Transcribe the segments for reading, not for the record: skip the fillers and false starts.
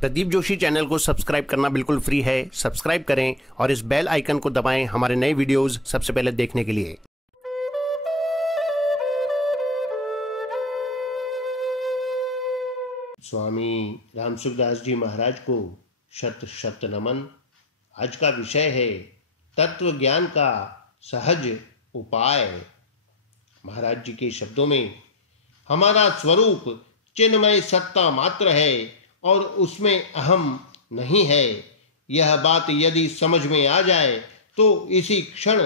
Pradeep Joshi channel को subscribe करना बिल्कुल फ्री है। सब्सक्राइब करें और इस बेल आइकन को दबाएं हमारे नए वीडियोस सबसे पहले देखने के लिए। स्वामी रामसुखदास जी महाराज को शत शत नमन। आज का विषय है तत्व ज्ञान का सहज उपाय। महाराज जी के शब्दों में, हमारा स्वरूप चिन्मय सत्ता मात्र है और उसमें अहम नहीं है। यह बात यदि समझ में आ जाए तो इसी क्षण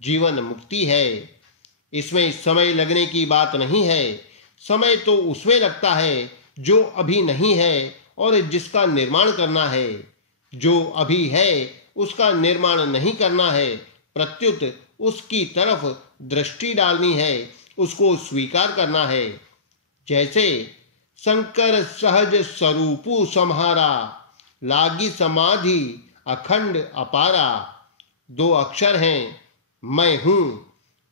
जीवन मुक्ति है। इसमें समय लगने की बात नहीं है। समय तो उसमें लगता है जो अभी नहीं है और जिसका निर्माण करना है। जो अभी है उसका निर्माण नहीं करना है, प्रत्युत उसकी तरफ दृष्टि डालनी है, उसको स्वीकार करना है। जैसे शंकर सहज स्वरूपु सम्हारा, लागी समाधि अखंड अपारा। दो अक्षर हैं, मैं हूँ।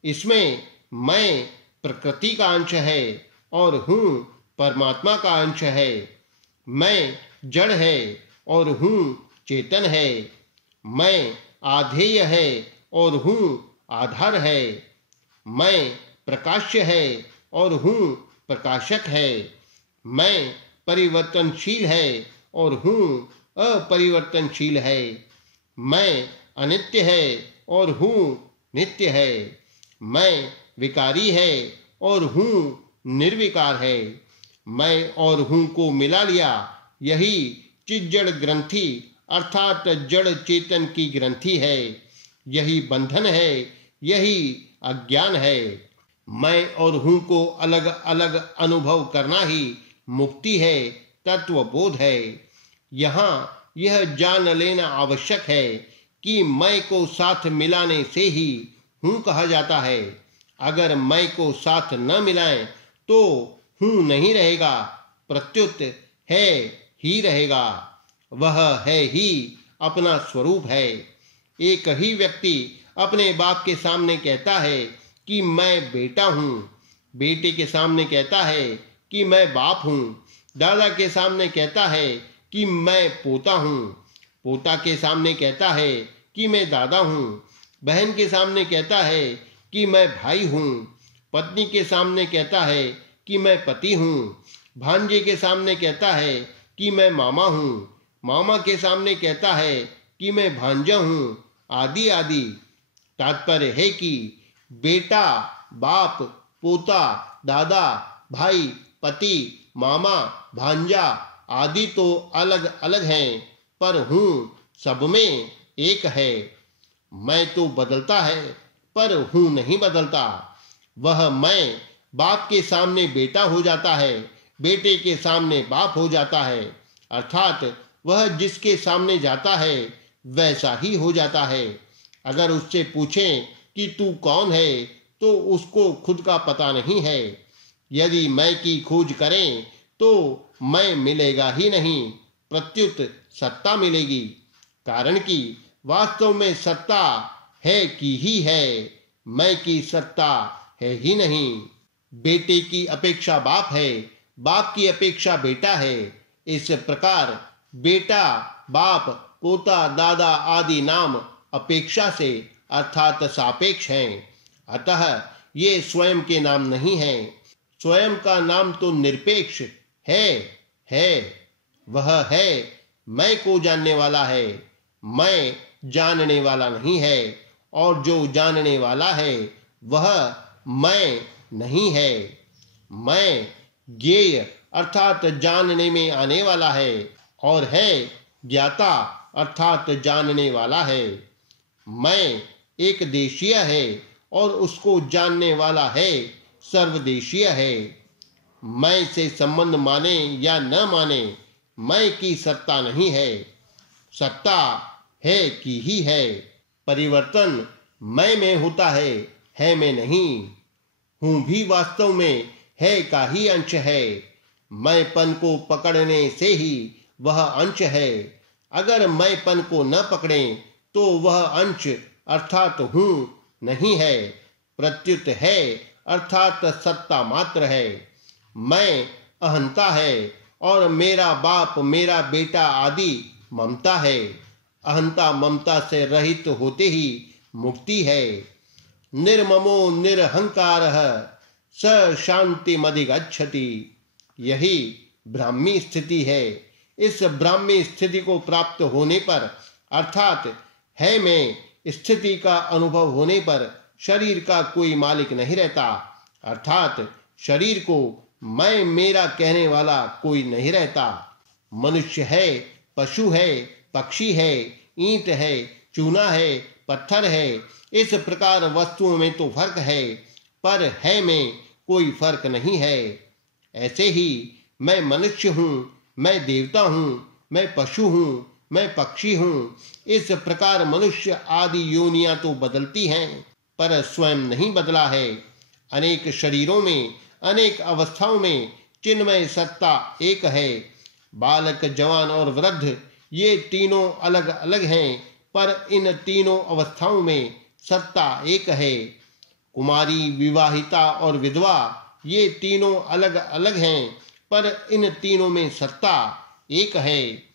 इसमें मैं प्रकृति का अंश है और हूँ परमात्मा का अंश है। मैं जड़ है और हूँ चेतन है। मैं आधेय है और हूँ आधार है। मैं प्रकाश्य है और हूँ प्रकाशक है। मैं परिवर्तनशील है और हूँ अपरिवर्तनशील है। मैं अनित्य है और हूँ नित्य है। मैं विकारी है और हूँ निर्विकार है। मैं और हूँ को मिला लिया, यही चिज्जड़ ग्रंथि अर्थात जड़ चेतन की ग्रंथि है। यही बंधन है, यही अज्ञान है। मैं और हूँ को अलग अलग अनुभव करना ही मुक्ति है, तत्व बोध है। यहाँ यह जान लेना आवश्यक है कि मैं को साथ मिलाने से ही हूँ कहा जाता है। अगर मैं को साथ न मिलाएं तो हूँ नहीं रहेगा, प्रत्युत है ही रहेगा। वह है ही अपना स्वरूप है। एक ही व्यक्ति अपने बाप के सामने कहता है कि मैं बेटा हूँ, बेटे के सामने कहता है कि मैं बाप हूँ, दादा के सामने कहता है कि मैं पोता हूँ, पोता के सामने कहता है कि मैं दादा हूँ, बहन के सामने कहता है कि मैं भाई हूँ, पत्नी के सामने कहता है कि मैं पति हूँ, भांजे के सामने कहता है कि मैं मामा हूँ, मामा के सामने कहता है कि मैं भांजा हूँ, आदि आदि। तात्पर्य है कि बेटा, बाप, पोता, दादा, भाई, पति, मामा, भांजा आदि तो अलग अलग हैं, पर हूँ सब में एक है। मैं तो बदलता है पर हूँ नहीं बदलता। वह मैं बाप के सामने बेटा हो जाता है, बेटे के सामने बाप हो जाता है, अर्थात वह जिसके सामने जाता है वैसा ही हो जाता है। अगर उससे पूछें कि तू कौन है तो उसको खुद का पता नहीं है। यदि मैं की खोज करें तो मैं मिलेगा ही नहीं, प्रत्युत सत्ता मिलेगी। कारण कि वास्तव में सत्ता है कि ही है, मैं की सत्ता है ही नहीं। बेटे की अपेक्षा बाप है, बाप की अपेक्षा बेटा है। इस प्रकार बेटा, बाप, पोता, दादा आदि नाम अपेक्षा से अर्थात सापेक्ष हैं। अतः ये स्वयं के नाम नहीं हैं। स्वयं का नाम तो निरपेक्ष है। वह है मैं को जानने वाला है, मैं जानने वाला नहीं है। और जो जानने वाला है वह मैं नहीं है। मैं ज्ञेय अर्थात जानने में आने वाला है और है ज्ञाता अर्थात जानने वाला है। मैं एक देशीय है और उसको जानने वाला है सर्वदेशीय है। मैं से संबंध माने या न माने, मैं की सत्ता नहीं है। सत्ता है कि ही है। परिवर्तन मैं में होता है में नहीं। हूँ भी वास्तव में है का ही अंश है। मैंपन को पकड़ने से ही वह अंश है। अगर मैंपन को न पकड़ें तो वह अंश अर्थात हूँ नहीं है, प्रत्युत है अर्थात सत्ता मात्र है। मैं अहंता है और मेरा बाप, मेरा बेटा आदि ममता है। अहंता ममता से रहित होते ही मुक्ति है। निर्ममो निरहंकारः स शांतिमधिगच्छति। यही ब्राह्मी स्थिति है। इस ब्राह्मी स्थिति को प्राप्त होने पर अर्थात है में स्थिति का अनुभव होने पर शरीर का कोई मालिक नहीं रहता, अर्थात शरीर को मैं मेरा कहने वाला कोई नहीं रहता। मनुष्य है, पशु है, पक्षी है, ईंट है, चूना है, पत्थर है, इस प्रकार वस्तुओं में तो फर्क है, पर है में कोई फर्क नहीं है। ऐसे ही मैं मनुष्य हूँ, मैं देवता हूँ, मैं पशु हूँ, मैं पक्षी हूँ। इस प्रकार मनुष्य आदि योनियां तो बदलती हैं, पर स्वयं नहीं बदला है। अनेक शरीरों में, अनेक अवस्थाओं में चिन्मय सत्ता एक है। बालक, जवान और वृद्ध ये तीनों अलग अलग हैं, पर इन तीनों अवस्थाओं में सत्ता एक है। कुमारी, विवाहिता और विधवा ये तीनों अलग अलग हैं, पर इन तीनों में सत्ता एक है।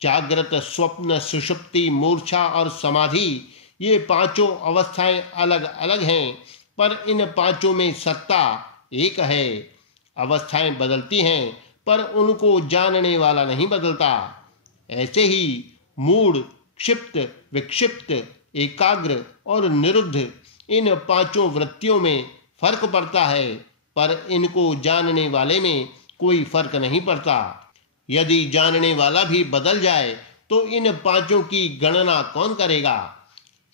जागृत, स्वप्न, सुषुप्ति, मूर्छा और समाधि ये पांचों अवस्थाएं अलग अलग हैं, पर इन पांचों में सत्ता एक है। अवस्थाएं बदलती हैं, पर उनको जानने वाला नहीं बदलता। ऐसे ही मूढ़, क्षिप्त, विक्षिप्त, एकाग्र और निरुद्ध इन पांचों वृत्तियों में फर्क पड़ता है, पर इनको जानने वाले में कोई फर्क नहीं पड़ता। यदि जानने वाला भी बदल जाए तो इन पांचों की गणना कौन करेगा।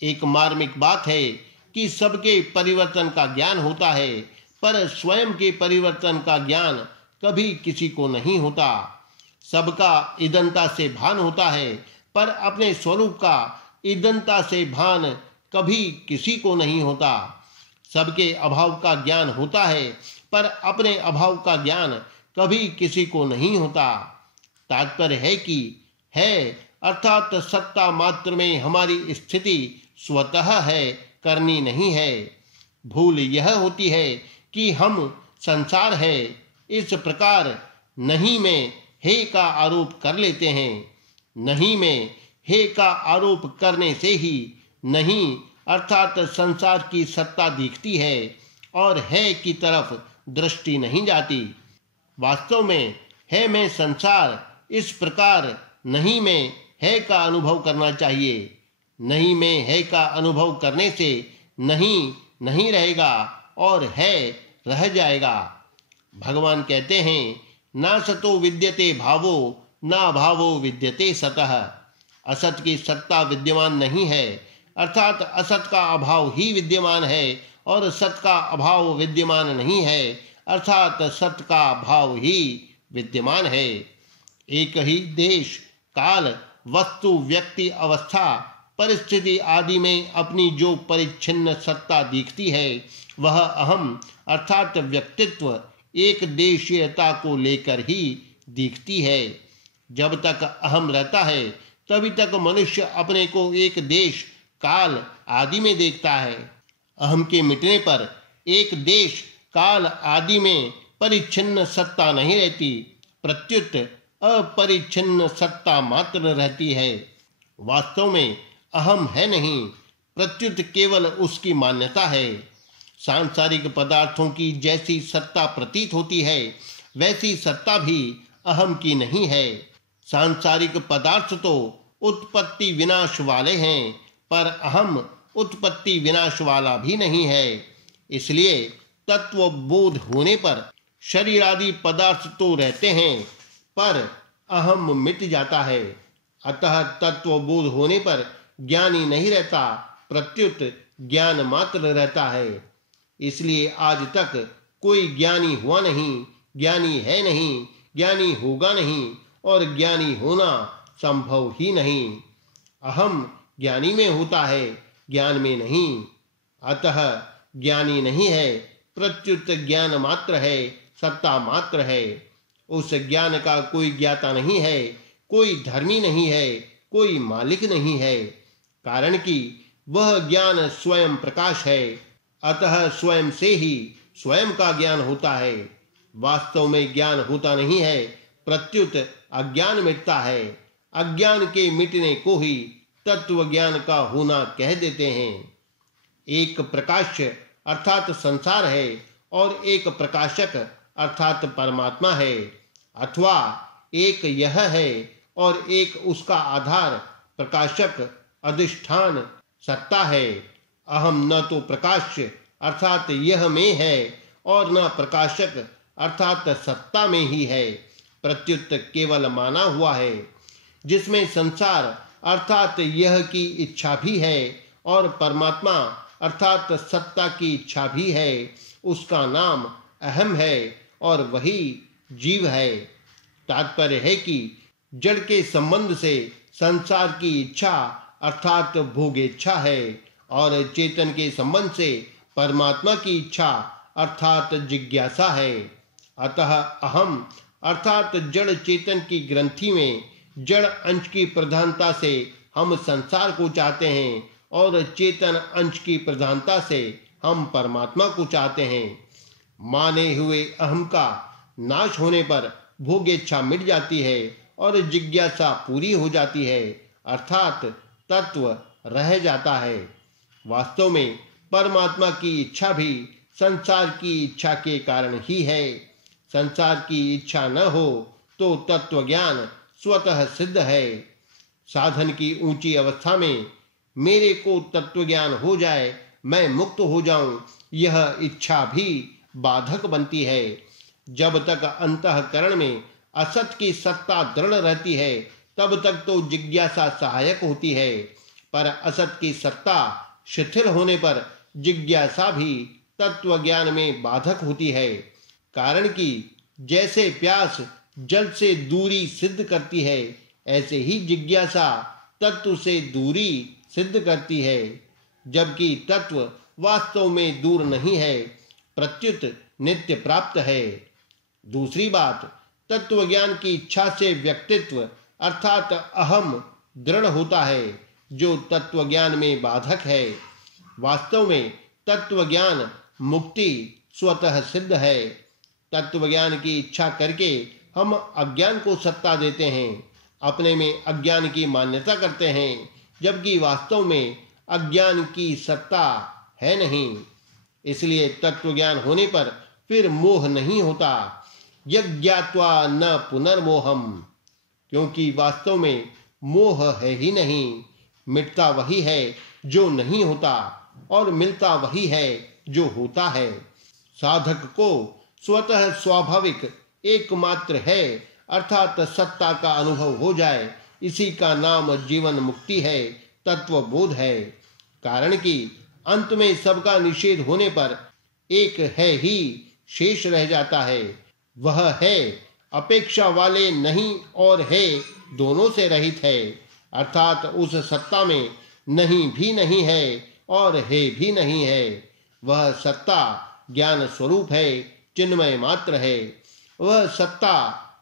एक मार्मिक बात है कि सबके परिवर्तन का ज्ञान होता है, पर स्वयं के परिवर्तन का ज्ञान कभी किसी को नहीं होता। सबका ईदनता से भान होता है, पर अपने स्वरूप का ईदनता से भान कभी किसी को नहीं होता। सबके अभाव का ज्ञान होता है, पर अपने अभाव का ज्ञान कभी किसी को नहीं होता। तात्पर्य है कि है अर्थात सत्ता मात्र में हमारी स्थिति स्वतः है, करनी नहीं है। भूल यह होती है कि हम संसार है, इस प्रकार नहीं में हे का आरोप कर लेते हैं। नहीं में हे का आरोप करने से ही नहीं अर्थात संसार की सत्ता दिखती है और है की तरफ दृष्टि नहीं जाती। वास्तव में है में संसार, इस प्रकार नहीं में है का अनुभव करना चाहिए। नहीं में है का अनुभव करने से नहीं नहीं रहेगा और है रह जाएगा। भगवान कहते हैं, ना सतो विद्यते भावो, ना भावो विद्यते सतः। असत की सत्ता विद्यमान नहीं है, अर्थात असत का अभाव ही विद्यमान है और सत का अभाव विद्यमान नहीं है, अर्थात सत का भाव ही विद्यमान है। एक ही देश, काल, वस्तु, व्यक्ति, अवस्था, परिस्थिति आदि में अपनी जो परिच्छिन्न सत्ता दिखती है वह अहम अर्थात व्यक्तित्व एक देशीयता को लेकर ही दिखती है। जब तक अहम रहता है तभी तक मनुष्य अपने को एक देश, काल आदि में देखता है। अहम के मिटने पर एक देश, काल आदि में परिच्छिन्न सत्ता नहीं रहती, प्रत्युत अपरिच्छिन्न सत्ता मात्र रहती है। वास्तव में अहम है नहीं, प्रत्युत केवल उसकी मान्यता है। सांसारिक पदार्थों की जैसी सत्ता प्रतीत होती है वैसी सत्ता भी अहम की नहीं है। सांसारिक पदार्थ तो उत्पत्ति विनाश वाले हैं, पर अहम उत्पत्ति विनाश वाला भी नहीं है। इसलिए तत्व बोध होने पर शरीर आदि पदार्थ तो रहते हैं, पर अहम मिट जाता है। अतः तत्व बोध होने पर ज्ञानी नहीं रहता, प्रत्युत ज्ञान मात्र रहता है। इसलिए आज तक कोई ज्ञानी हुआ नहीं, ज्ञानी है नहीं, ज्ञानी होगा नहीं और ज्ञानी होना संभव ही नहीं। अहम ज्ञानी में होता है, ज्ञान में नहीं। अतः ज्ञानी नहीं है, प्रत्युत ज्ञान मात्र है, सत्ता मात्र है। उस ज्ञान का कोई ज्ञाता नहीं है, कोई धर्मी नहीं है, कोई मालिक नहीं है, कारण कि वह ज्ञान स्वयं प्रकाश है। अतः स्वयं से ही स्वयं का ज्ञान होता है। वास्तव में ज्ञान होता नहीं है, प्रत्युत अज्ञान मिटता है। अज्ञान के मिटने को ही तत्व ज्ञान का होना कह देते हैं। एक प्रकाश्य अर्थात संसार है और एक प्रकाशक अर्थात परमात्मा है, अथवा एक यह है और एक उसका आधार प्रकाशक अधिष्ठान सत्ता है। अहम न तो प्रकाश्य अर्थात यह में है और न प्रकाशक अर्थात सत्ता में ही है, प्रत्युत केवल माना हुआ है। जिसमें संसार अर्थात यह की इच्छा भी है और परमात्मा अर्थात सत्ता की इच्छा भी है, उसका नाम अहम है और वही जीव है। तात्पर्य है कि जड़ के संबंध से संसार की इच्छा अर्थात भोगेच्छा है और चेतन के संबंध से परमात्मा की इच्छा अर्थात जिज्ञासा है। अतः अहम अर्थात जड़ चेतन की ग्रंथि में जड़ अंश की प्रधानता से हम संसार को चाहते हैं और चेतन अंश की प्रधानता से हम परमात्मा को चाहते हैं। माने हुए अहम का नाश होने पर भोगेच्छा मिट जाती है और जिज्ञासा पूरी हो जाती है, अर्थात तत्व रह जाता है। वास्तव में परमात्मा की इच्छा भी संसार की इच्छा के कारण ही है। संसार की इच्छा न हो तो तत्व ज्ञान स्वतः सिद्ध है। साधन की ऊंची अवस्था में मेरे को तत्व ज्ञान हो जाए, मैं मुक्त हो जाऊं, यह इच्छा भी बाधक बनती है। जब तक अंतःकरण में असत की सत्ता दृढ़ रहती है तब तक तो जिज्ञासा सहायक होती है, पर असत की सत्ता शिथिल होने पर जिज्ञासा भी तत्व ज्ञान में बाधक होती है। कारण कि जैसे प्यास जल से दूरी सिद्ध करती है, ऐसे ही जिज्ञासा तत्व से दूरी सिद्ध करती है, जबकि तत्व वास्तव में दूर नहीं है, प्रत्युत नित्य प्राप्त है। दूसरी बात, तत्व ज्ञान की इच्छा से व्यक्तित्व अर्थात अहम दृढ़ होता है, जो तत्व ज्ञान में बाधक है। वास्तव में तत्व ज्ञान मुक्ति स्वतः सिद्ध है। तत्व ज्ञान की इच्छा करके हम अज्ञान को सत्ता देते हैं, अपने में अज्ञान की मान्यता करते हैं, जबकि वास्तव में अज्ञान की सत्ता है नहीं। इसलिए तत्व ज्ञान होने पर फिर मोह नहीं होता। यज्ञात्वा न पुनर्मोहम, क्योंकि वास्तव में मोह है ही नहीं। मिटता वही है जो नहीं होता और मिलता वही है जो होता है। साधक को स्वतः स्वाभाविक एकमात्र है अर्थात सत्ता का अनुभव हो जाए, इसी का नाम जीवन मुक्ति है, तत्व बोध है। कारण कि अंत में सबका निषेध होने पर एक है ही शेष रह जाता है। वह है अपेक्षा वाले नहीं और है दोनों से रहित है, अर्थात उस सत्ता में नहीं भी नहीं है और है भी नहीं है। वह सत्ता ज्ञान स्वरूप है, चिन्मय मात्र है। वह सत्ता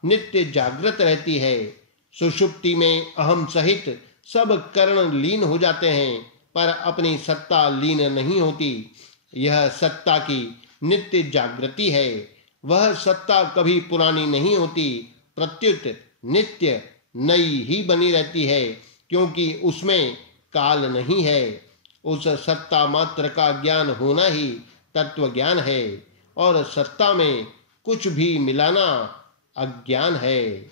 नित्य जागृत रहती है। सुषुप्ति में अहम सहित सब कर्ण लीन हो जाते हैं, पर अपनी सत्ता लीन नहीं होती। यह सत्ता की नित्य जागृति है। वह सत्ता कभी पुरानी नहीं होती, प्रत्युत नित्य नई ही बनी रहती है, क्योंकि उसमें काल नहीं है। उस सत्ता मात्र का ज्ञान होना ही तत्व ज्ञान है और सत्ता में कुछ भी मिलाना अज्ञान है।